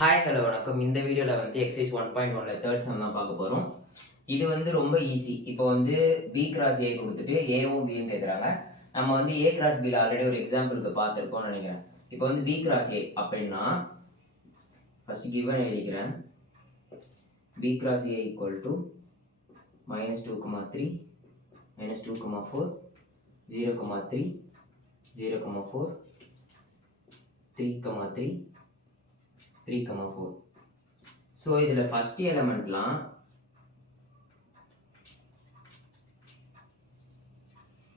Hi hello வணக்கம். இந்த வீடியோவில் வந்து எக்ஸசைஸ் 1.1ல தேர்ட் சம் தான் பார்க்க போகிறோம். இது வந்து ரொம்ப ஈஸி. இப்போ வந்து பி கிராஸ் ஏ கொடுத்துட்டு ஏவும் பியும் கேட்குறாங்க. நம்ம வந்து ஏ கிராஸ் பியில் ஆல்ரெடி ஒரு எக்ஸாம்பிளுக்கு பார்த்துருப்போம்னு நினைக்கிறேன். இப்போ வந்து பி கிராஸ் ஏ அப்படின்னா ஃபஸ்ட் கிவன் எழுதிக்கிறேன். B cross A equal to -2,3 -2,4 0,3 0,4 3,3 3,4. So இதில் ஃபஸ்ட் எலமெண்ட்லாம்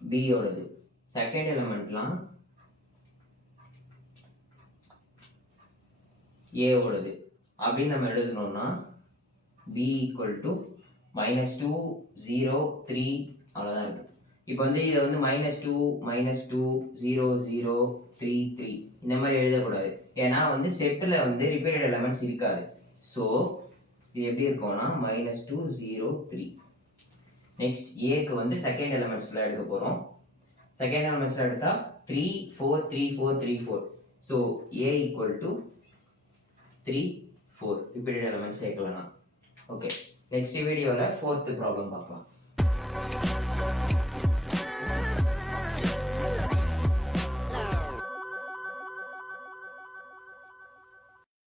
பியோடது, செகண்ட் எலமெண்ட்லாம் ஏவோடது அப்படின்னு நம்ம எழுதணும்னா பி ஈக்குவல் டு -2 0 3 அவ்வளோதான் இருக்குது. இப்போ வந்து இதை வந்து -2 -2 0 0 3 3 இந்த மாதிரி எழுதக்கூடாது. ஏன்னா வந்து செட்டில் வந்து ரிப்பீட்டட் எலமெண்ட்ஸ் இருக்காது. ஸோ இது எப்படி இருக்கும்னா -2 0 3. நெக்ஸ்ட் ஏக்கு வந்து செகண்ட் எலமெண்ட்ஸ் ஃபுல்லாக எடுக்க போகிறோம். செகண்ட் எலமெண்ட்ஸில் எடுத்தால் 3 4 3 4 3 4. So A equal to 3 4 repeated elements சேர்க்கலாம். ஓகே, நெக்ஸ்ட் வீடியோவில் 4th ப்ராப்ளம் பார்க்கலாம்.